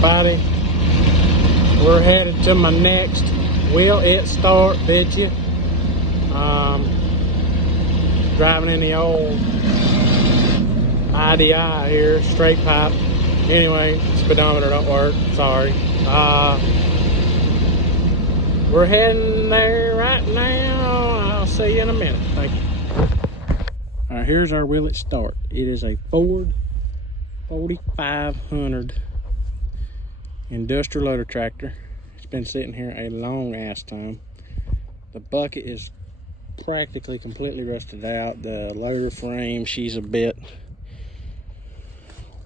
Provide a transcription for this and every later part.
everybody. We're headed to my next Will It Start video. Driving in the old IDI here, straight pipe. Anyway, speedometer don't work, sorry. We're heading there right now. I'll see you in a minute. Thank you. All right, here's our Will It Start. It is a Ford 4500 industrial loader tractor. It's been sitting here a long ass time. The bucket is practically completely rusted out. The loader frame, she's a bit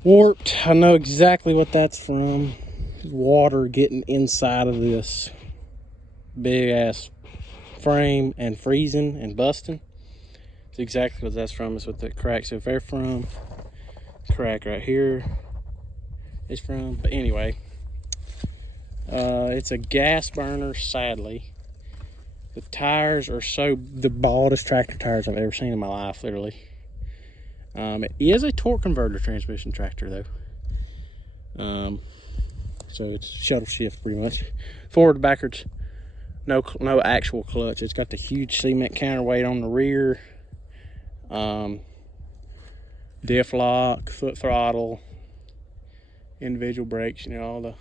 warped. I know exactly what that's from. Water getting inside of this big ass frame and freezing and busting. It's exactly what that's from. It's what the cracks if they're from. Crack right here is from. But anyway, it's a gas burner, sadly. The tires are the baldest tractor tires I've ever seen in my life, literally. It is a torque converter transmission tractor though. So it's shuttle shift pretty much. Forward to backwards, no actual clutch. It's got the huge cement counterweight on the rear. Diff lock, foot throttle, individual brakes, you know, all the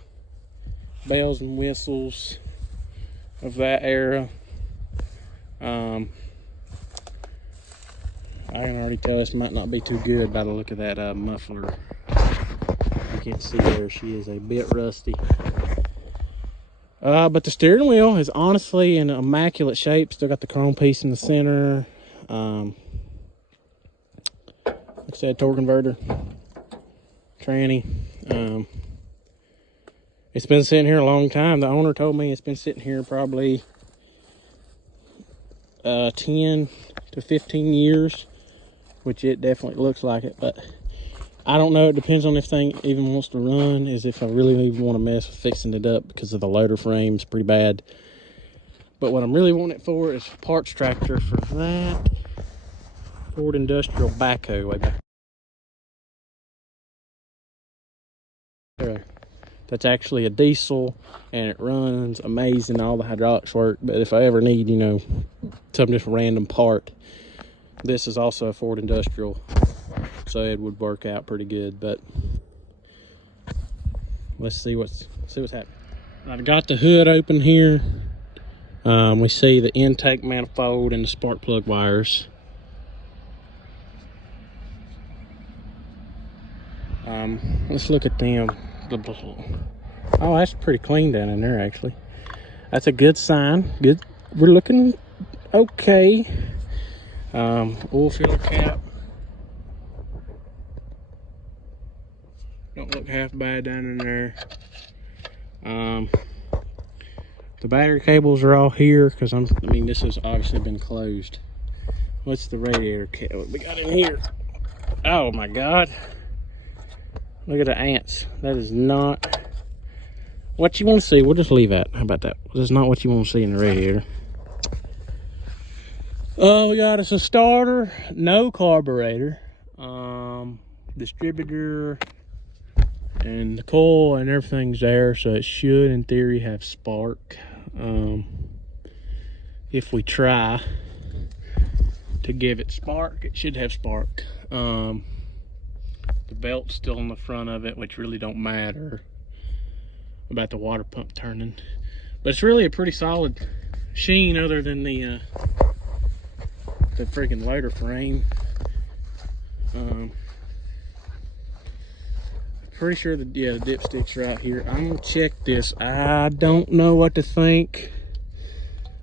bells and whistles of that era. I can already tell this might not be too good by the look of that muffler. You can't see there, she is a bit rusty. But the steering wheel is honestly in immaculate shape. Still got the chrome piece in the center. Like I said, torque converter, tranny. It's been sitting here a long time. The owner told me it's been sitting here probably 10 to 15 years, which it definitely looks like it, but I don't know. It depends on if thing even wants to run, is if I really even want to mess with fixing it up because of the loader frame's pretty bad. But what I'm really wanting it for is parts tractor for that Ford industrial backhoe way back there. That's actually a diesel and it runs amazing. All the hydraulics work. But if I ever need, you know, some just random part, this is also a Ford industrial, so it would work out pretty good. But let's see what's happening. I've got the hood open here. We see the intake manifold and the spark plug wires. Let's look at them. Oh, that's pretty clean down in there, actually. That's a good sign. Good. We're looking okay. Oil filler cap. Don't look half bad down in there. The battery cables are all here because this has obviously been closed. What's the radiator cable we got in here? Oh my God. Look at the ants. That is not what you want to see. We'll just leave that. How about that? That's not what you want to see in the radiator. We got us a starter, no carburetor, distributor, and the coil and everything's there, so it should in theory have spark. If we try to give it spark, it should have spark. The belt's still on the front of it, which really don't matter about the water pump turning, but it's really a pretty solid sheen other than the freaking loader frame. Pretty sure the dipstick's right here. I'm gonna check this. I don't know what to think.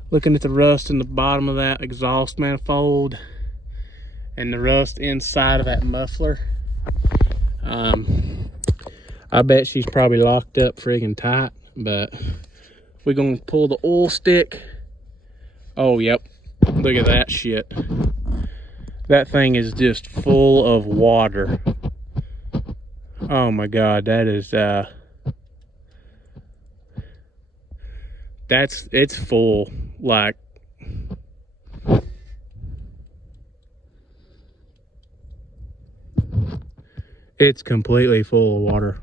Looking at the rust in the bottom of that exhaust manifold and the rust inside of that muffler, I bet she's probably locked up friggin' tight. But we're gonna pull the oil stick. Oh, yep. Look at that shit. That thing is just full of water. Oh my God, that is it's full. Like, it's completely full of water.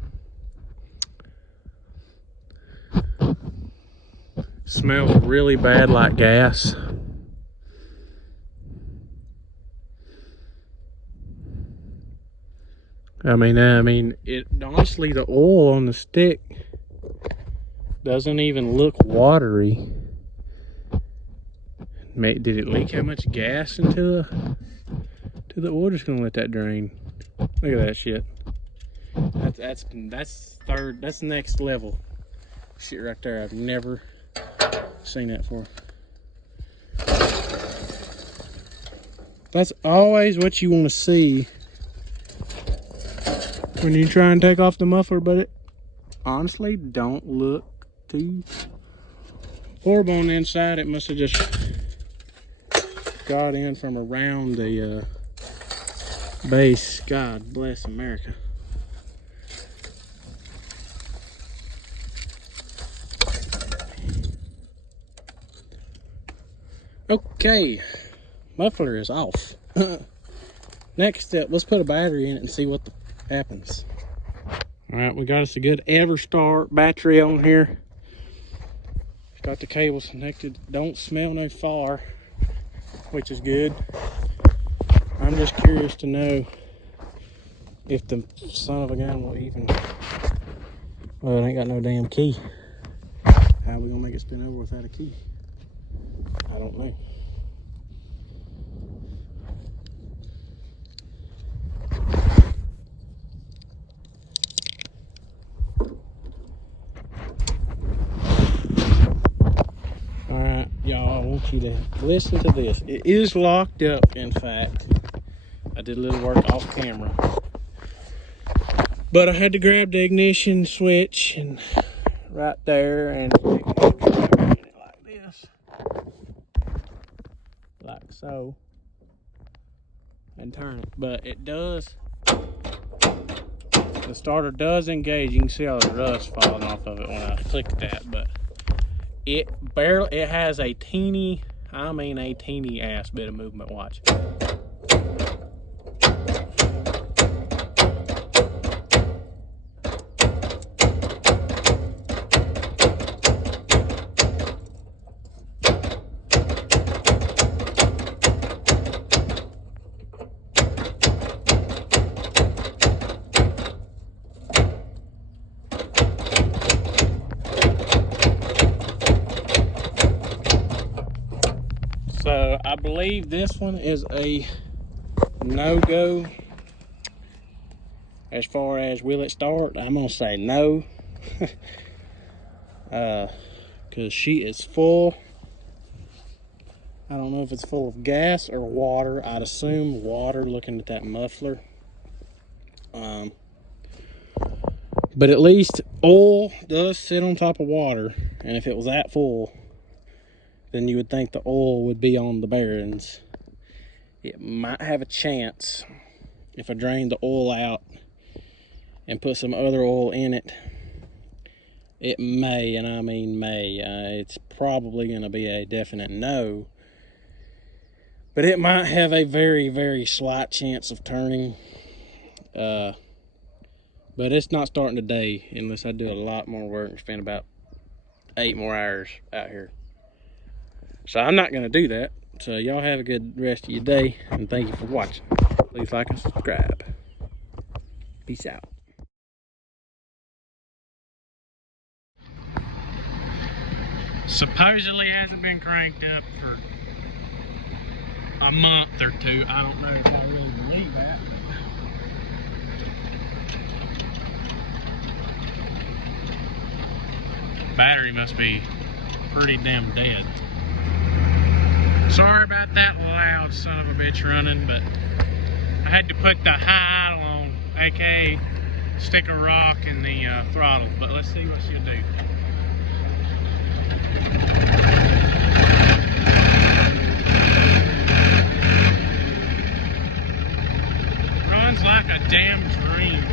Smells really bad like gas. I mean, it honestly, the oil on the stick doesn't even look watery. Did it leak how much gas into the oil? Just gonna let that drain. Look at that shit. That's next level shit right there. I've never seen that before. That's always what you want to see when you try and take off the muffler, but it honestly don't look too horrible on the inside. It must have just got in from around the base. God bless America. Okay, muffler is off. Next step, let's put a battery in it and see what happens. All right, we got us a good EverStart battery on here. Got the cables connected. Don't smell no fire, which is good. I'm just curious to know if the son of a gun will even... Well, it ain't got no damn key. How are we gonna make it spin over without a key? I don't know. Alright, y'all, I want you to listen to this. It is locked up, in fact. I did a little work off camera. But I had to grab the ignition switch and right there and it like this. Like so, and turn it. But it does, the starter does engage. You can see all the rust falling off of it when I click that, but it has a teeny, I mean a teeny ass bit of movement. Watch. So I believe this one is a no-go as far as will it start. I'm gonna say no. Because she is full. I don't know if it's full of gas or water. I'd assume water looking at that muffler. But at least oil does sit on top of water, and if it was that full, then you would think the oil would be on the bearings. It might have a chance if I drain the oil out and put some other oil in it. It may, and I mean may, it's probably going to be a definite no, but it might have a very, very slight chance of turning. But it's not starting today unless I do a lot more work and spend about 8 more hours out here. So I'm not going to do that. So y'all have a good rest of your day, and thank you for watching. Please like and subscribe. Peace out. Supposedly hasn't been cranked up for a month or two. I don't know if I really believe that. Battery must be pretty damn dead. Sorry about that loud son of a bitch running, but I had to put the high idle on, aka stick a rock in the throttle. But let's see what she'll do. Runs like a damn dream.